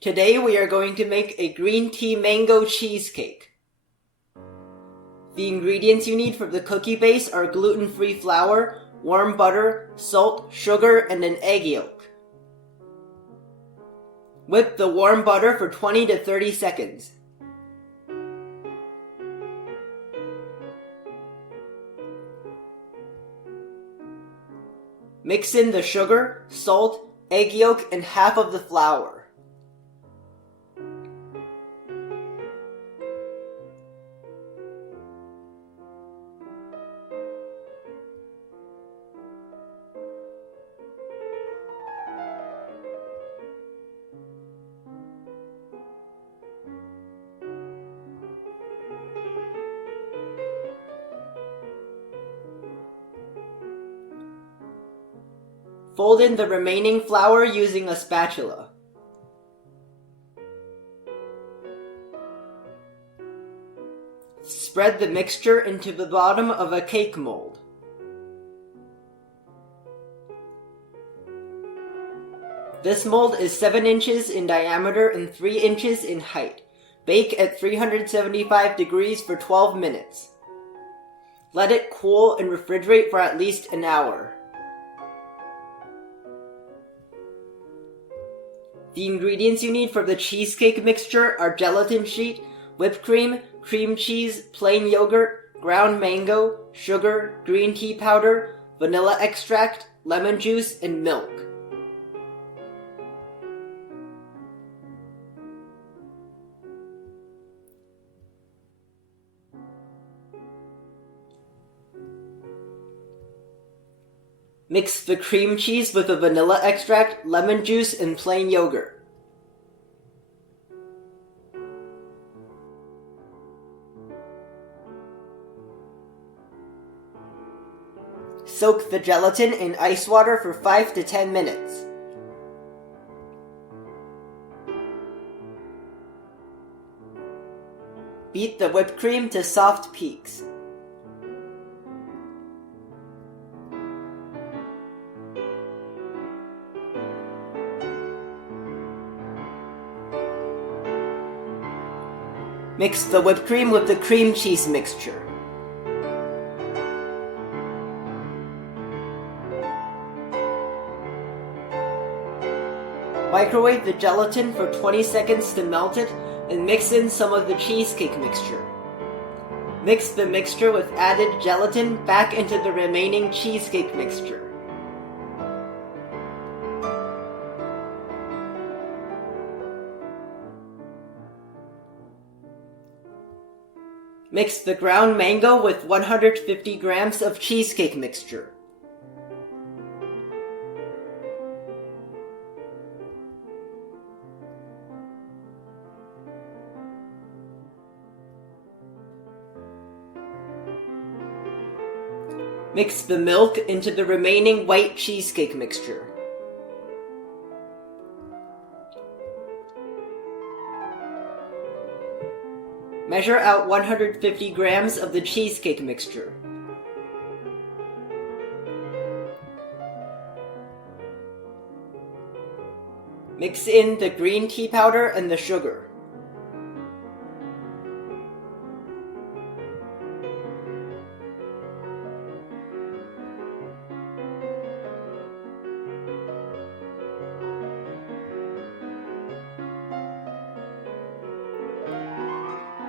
Today we are going to make a green tea mango cheesecake. The ingredients you need for the cookie base are gluten-free flour, warm butter, salt, sugar, and an egg yolk. Whip the warm butter for 20 to 30 seconds. Mix in the sugar, salt, egg yolk, and half of the flour. Fold in the remaining flour using a spatula. Spread the mixture into the bottom of a cake mold. This mold is 7 inches in diameter and 3 inches in height. Bake at 375 degrees for 12 minutes. Let it cool and refrigerate for at least an hour. The ingredients you need for the cheesecake mixture are gelatin sheet, whipped cream, cream cheese, plain yogurt, ground mango, sugar, green tea powder, vanilla extract, lemon juice, and milk. Mix the cream cheese with the vanilla extract, lemon juice, and plain yogurt. Soak the gelatin in ice water for 5 to 10 minutes. Beat the whipped cream to soft peaks. Mix the whipped cream with the cream cheese mixture. Microwave the gelatin for 20 seconds to melt it and mix in some of the cheesecake mixture. Mix the mixture with added gelatin back into the remaining cheesecake mixture. Mix the ground mango with 150 grams of cheesecake mixture. Mix the milk into the remaining white cheesecake mixture. Measure out 150 grams of the cheesecake mixture. Mix in the green tea powder and the sugar.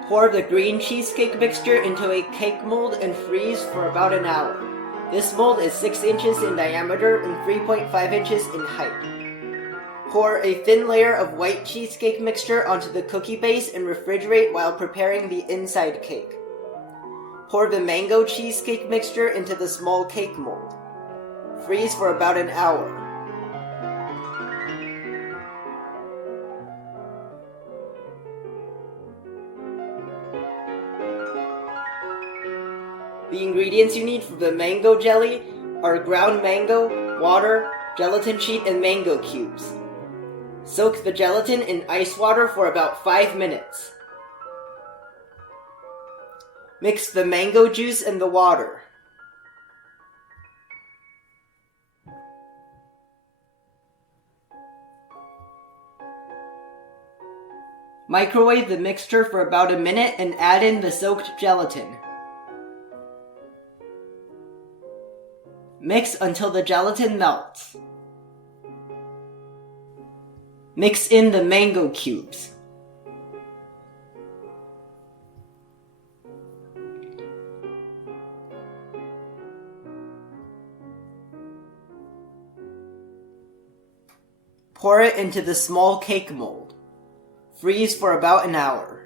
Pour the green cheesecake mixture into a cake mold and freeze for about an hour. This mold is 6 inches in diameter and 3.5 inches in height. Pour a thin layer of white cheesecake mixture onto the cookie base and refrigerate while preparing the inside cake. Pour the mango cheesecake mixture into the small cake mold. Freeze for about an hour. The ingredients you need for the mango jelly are ground mango, water, gelatin sheet, and mango cubes. Soak the gelatin in ice water for about 5 minutes. Mix the mango juice and the water. Microwave the mixture for about a minute and add in the soaked gelatin. Mix until the gelatin melts. Mix in the mango cubes. Pour it into the small cake mold. Freeze for about an hour.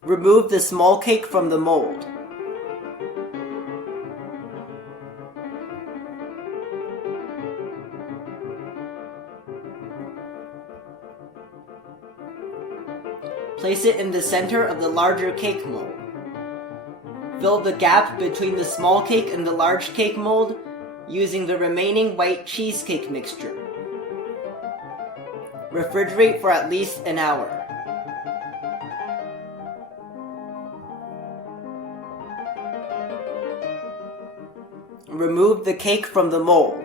Remove the small cake from the mold. Place it in the center of the larger cake mold. Fill the gap between the small cake and the large cake mold using the remaining white cheesecake mixture. Refrigerate for at least an hour. Remove the cake from the mold.